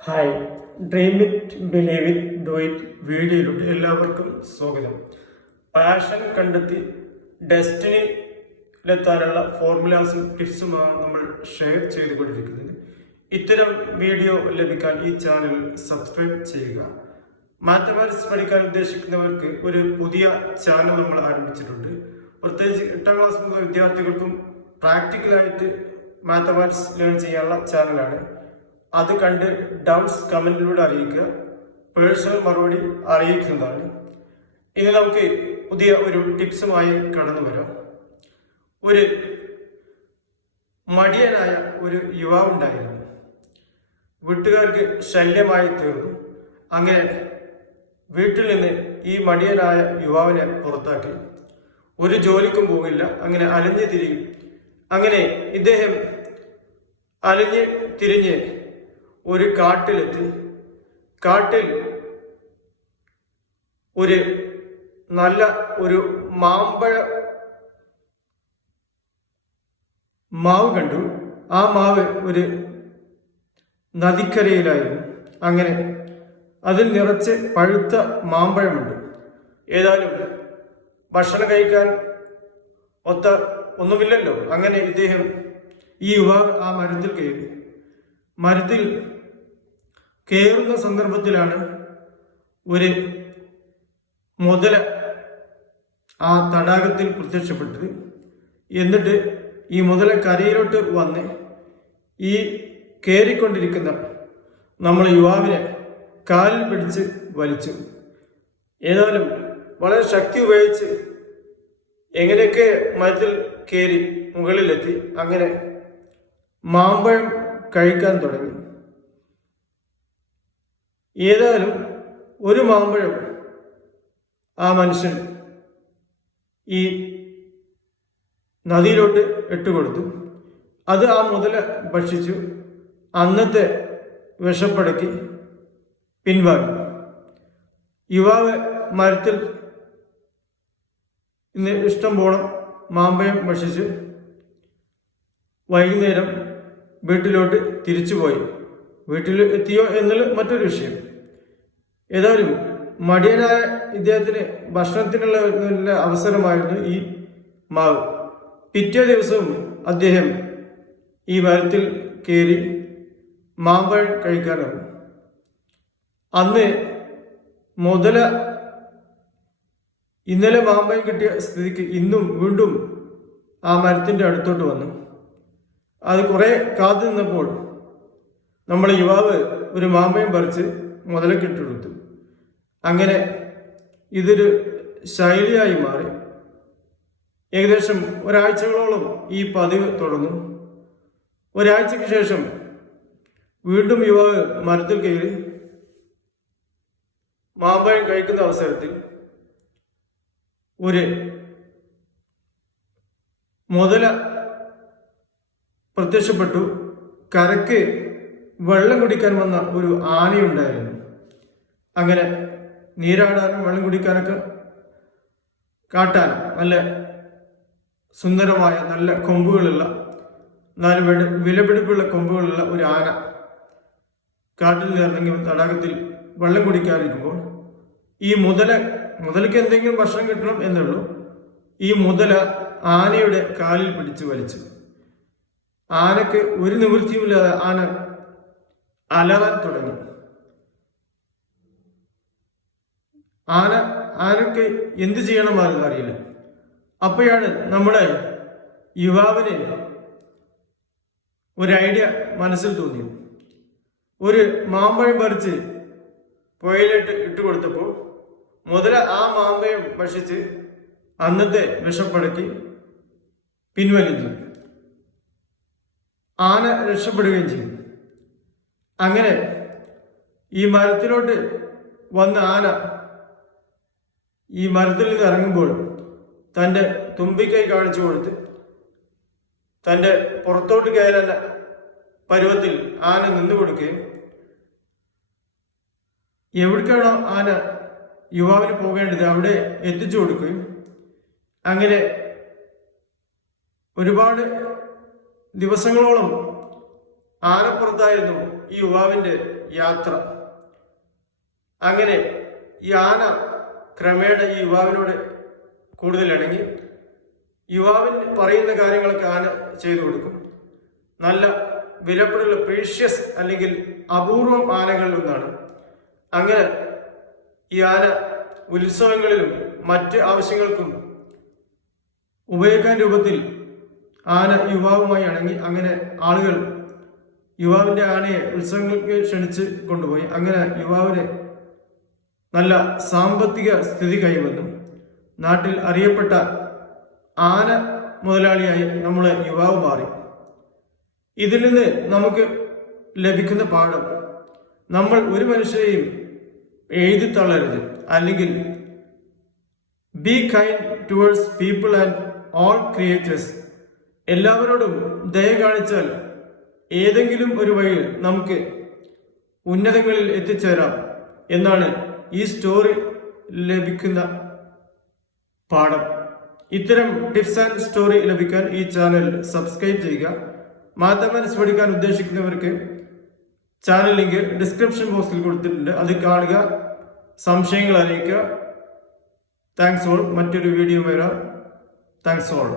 Hi, dream it believe it do it വീഡിയോയിലോട്ട് എല്ലാവർക്കും സ്വാഗതം. പാഷൻ കണ്ടെത്തി ഡെസ്റ്റിനിയിലെത്താനുള്ള ഫോർമുലാസും ടിപ്സുമാണ് നമ്മൾ ഷെയർ ചെയ്തുകൊണ്ടിരിക്കുന്നത്. ഇത്തരം വീഡിയോ ലഭിക്കാൻ ഈ ചാനൽ സബ്സ്ക്രൈബ് ചെയ്യുക. മാത്തമാറ്റിക്സ് പഠിക്കാൻ ഉദ്ദേശിക്കുന്നവർക്ക് ഒരു പുതിയ ചാനൽ നമ്മൾ ആരംഭിച്ചിട്ടുണ്ട്. പ്രത്യേകിച്ച് 8ാം ക്ലാസ് മുതൽ വിദ്യാർത്ഥികൾക്കും പ്രാക്ടിക്കലായിട്ട് മാത്തമാറ്റിക്സ് ലേൺ ചെയ്യാനുള്ള ചാനലാണ്. അത് കണ്ട് ഡൗട്ട്സ് കമന്റിലൂടെ അറിയിക്കുക, പേഴ്സണൽ മറുപടി അറിയിക്കുന്നതാണ്. ഇനി നമുക്ക് പുതിയ ഒരു ടിപ്സുമായി കടന്നു വരാം. ഒരു മടിയനായ ഒരു യുവാവുണ്ടായിരുന്നു. വീട്ടുകാർക്ക് ശല്യമായി തീർന്നു. അങ്ങനെ വീട്ടിൽ നിന്ന് ഈ മടിയനായ യുവാവിനെ പുറത്താക്കി. ഒരു ജോലിക്കും പോകില്ല, അങ്ങനെ അലഞ്ഞു തിരിയും. അങ്ങനെ ഇദ്ദേഹം അലഞ്ഞ് തിരിഞ്ഞ് ഒരു കാട്ടിലെത്തി. കാട്ടിൽ ഒരു നല്ല ഒരു മാവ് കണ്ടു. ആ മാവ് ഒരു നദിക്കരയിലായിരുന്നു. അങ്ങനെ അതിൽ നിറച്ച് പഴുത്ത മാമ്പഴമുണ്ട്. ഏതായാലും ഭക്ഷണം കഴിക്കാൻ ഒത്ത ഒന്നുമില്ലല്ലോ. അങ്ങനെ ഇദ്ദേഹം ഈ യുവാവ് ആ മരത്തിൽ കയറി. മരത്തിൽ കയറുന്ന സന്ദർഭത്തിലാണ് ഒരു മുതല ആ തടാകത്തിൽ പ്രത്യക്ഷപ്പെട്ടത്. എന്നിട്ട് ഈ മുതല കരയിലോട്ട് വന്ന് ഈ കയറിക്കൊണ്ടിരിക്കുന്ന നമ്മൾ യുവാവിനെ കാലിൽ പിടിച്ച് വലിച്ചു. ഏതായാലും വളരെ ശക്തി ഉപയോഗിച്ച് എങ്ങനെയൊക്കെ മരത്തിൽ കയറി മുകളിലെത്തി. അങ്ങനെ മാമ്പഴം കഴിക്കാൻ തുടങ്ങി. ഏതായാലും ഒരു മാമ്പഴം ആ മനുഷ്യൻ ഈ നദിയിലോട്ട് ഇട്ടുകൊടുത്തു. അത് ആ മുതല ഭക്ഷിച്ചു. അന്നത്തെ വിഷപ്പടക്കി പിൻവാങ്ങി. യുവാവ് മരത്തിൽ ഇന്ന് ഇഷ്ടം പോലെ മാമ്പഴം ഭക്ഷിച്ചു. വൈകുന്നേരം വീട്ടിലോട്ട് തിരിച്ചുപോയി. വീട്ടിൽ എത്തിയോ എന്നുള്ള മറ്റൊരു വിഷയം. ഏതായാലും മടിയനായ ഇദ്ദേഹത്തിന് ഭക്ഷണത്തിനുള്ള അവസരമായിരുന്നു ഈ മാവ്. പിറ്റേ ദിവസവും അദ്ദേഹം ഈ മരത്തിൽ കയറി മാമ്പഴം കഴിക്കാനാണ്. അന്ന് മുതല ഇന്നലെ മാമ്പഴം കിട്ടിയ സ്ഥിതിക്ക് ഇന്നും വീണ്ടും ആ മരത്തിൻ്റെ അടുത്തോട്ട് വന്നു. അത് കുറെ കാത്തു നിന്നപ്പോൾ നമ്മളെ യുവാവ് ഒരു മാമ്പഴം പറിച്ച് മുതലക്കിട്ടെടുത്തു. അങ്ങനെ ഇതൊരു ശൈലിയായി മാറി. ഏകദേശം ഒരാഴ്ചകളോളം ഈ പതിവ് തുടർന്നു. ഒരാഴ്ചയ്ക്ക് ശേഷം വീണ്ടും യുവാവ് മരത്തിൽ കയറി മാമ്പഴം കഴിക്കുന്ന അവസരത്തിൽ ഒരു മുതല പ്രത്യക്ഷപ്പെട്ടു. കരക്ക് വെള്ളം കുടിക്കാൻ വന്ന ഒരു ആനയുണ്ടായിരുന്നു. അങ്ങനെ നീരാടാനും വെള്ളം കുടിക്കാനൊക്കെ കാട്ടാൻ നല്ല സുന്ദരമായ നല്ല കൊമ്പുകളുള്ള വിലപിടിപ്പുള്ള കൊമ്പുകളുള്ള ഒരു ആന കാട്ടിൽ ഇറങ്ങി തടാകത്തിൽ വെള്ളം കുടിക്കാതിരിക്കുമ്പോൾ ഈ മുതലയ്ക്ക് എന്തെങ്കിലും ഭക്ഷണം കിട്ടണം എന്നുള്ളൂ. ഈ മുതല ആനയുടെ കാലിൽ പിടിച്ച് വലിച്ചു. ആനക്ക് ഒരു നിവൃത്തിയുമില്ലാതെ ആന അലറാൻ തുടങ്ങി. ആനക്ക് എന്ത് ചെയ്യണമെന്ന് അറിയില്ല. അപ്പോഴാണ് നമ്മുടെ യുവാവിന് ഒരു ഐഡിയ മനസ്സിൽ തോന്നിയത്. ഒരു മാമ്പഴം പറിച്ച് പുഴയിലിട്ട് ഇട്ടുകൊടുത്തപ്പോൾ മുതല ആ മാമ്പഴം ഭക്ഷിച്ച് അന്നത്തെ വിഷപ്പടക്കി പിൻവലിച്ചു. ആന രക്ഷപ്പെടുകയും ചെയ്തു. അങ്ങനെ ഈ മരത്തിലോട്ട് വന്ന ആന ഈ മരത്തിൽ നിന്ന് ഇറങ്ങുമ്പോൾ തൻ്റെ തുമ്പിക്കൈ കാണിച്ചു കൊടുത്ത് തൻ്റെ പുറത്തോട്ട് കയറുന്ന പരുവത്തിൽ ആന നിന്നു കൊടുക്കുകയും എവിടേക്കാണോ ആന യുവാവിന് പോകേണ്ടത് അവിടെ എത്തിച്ചു കൊടുക്കുകയും അങ്ങനെ ഒരുപാട് ദിവസങ്ങളോളം ആനപ്പുറത്തായിരുന്നു ഈ യുവാവിന്റെ യാത്ര. അങ്ങനെ ഈ ആന ക്രമേണ ഈ യുവാവിനോട് കൂടുതൽ ഇണങ്ങി യുവാവിന് പറയുന്ന കാര്യങ്ങളൊക്കെ ആന ചെയ്തു കൊടുക്കും. നല്ല വിലപ്പെടുള്ള പ്രീഷ്യസ് അല്ലെങ്കിൽ അപൂർവം ആനകളിൽ ഒന്നാണ്. അങ്ങനെ ഈ ആന ഉത്സവങ്ങളിലും മറ്റ് ആവശ്യങ്ങൾക്കും ഉപയോഗിക്കാൻ രൂപത്തിൽ ആന യുവാവുമായി ഇണങ്ങി. അങ്ങനെ ആളുകൾ യുവാവിന്റെ ആനയെ ഉത്സവങ്ങൾക്ക് ക്ഷണിച്ച് കൊണ്ടുപോയി. അങ്ങനെ യുവാവിന് നല്ല സാമ്പത്തിക സ്ഥിതി കൈവന്നു. നാട്ടിൽ അറിയപ്പെട്ട ആന മുതലാളിയായി നമ്മളെ യുവാവ് മാറി. ഇതിൽ നിന്ന് നമുക്ക് ലഭിക്കുന്ന പാഠം, നമ്മൾ ഒരു മനുഷ്യരെയും എഴുതി തള്ളരുത്, അല്ലെങ്കിൽ be kind towards people and all creators. എല്ലാവരോടും ദയ കാണിച്ചാൽ ഏതെങ്കിലും ഒരു വഴിയിൽ നമുക്ക് ഉന്നതങ്ങളിൽ എത്തിച്ചേരാം എന്നാണ് ഈ സ്റ്റോറി ലഭിക്കുന്ന പാഠം. ഇത്തരം ടിപ്സ് ആൻഡ് സ്റ്റോറി ലഭിക്കാൻ ഈ ചാനൽ സബ്സ്ക്രൈബ് ചെയ്യുക. മാത്തമാറ്റിക്സ് പഠിക്കാൻ ഉദ്ദേശിക്കുന്നവർക്ക് ചാനൽ ലിങ്ക് ഡിസ്ക്രിപ്ഷൻ ബോക്സിൽ കൊടുത്തിട്ടുണ്ട്, അത് കാണുക, സംശയങ്ങൾ അറിയിക്കുക. Thanks all. മറ്റൊരു വീഡിയോ വരാം. Thanks all.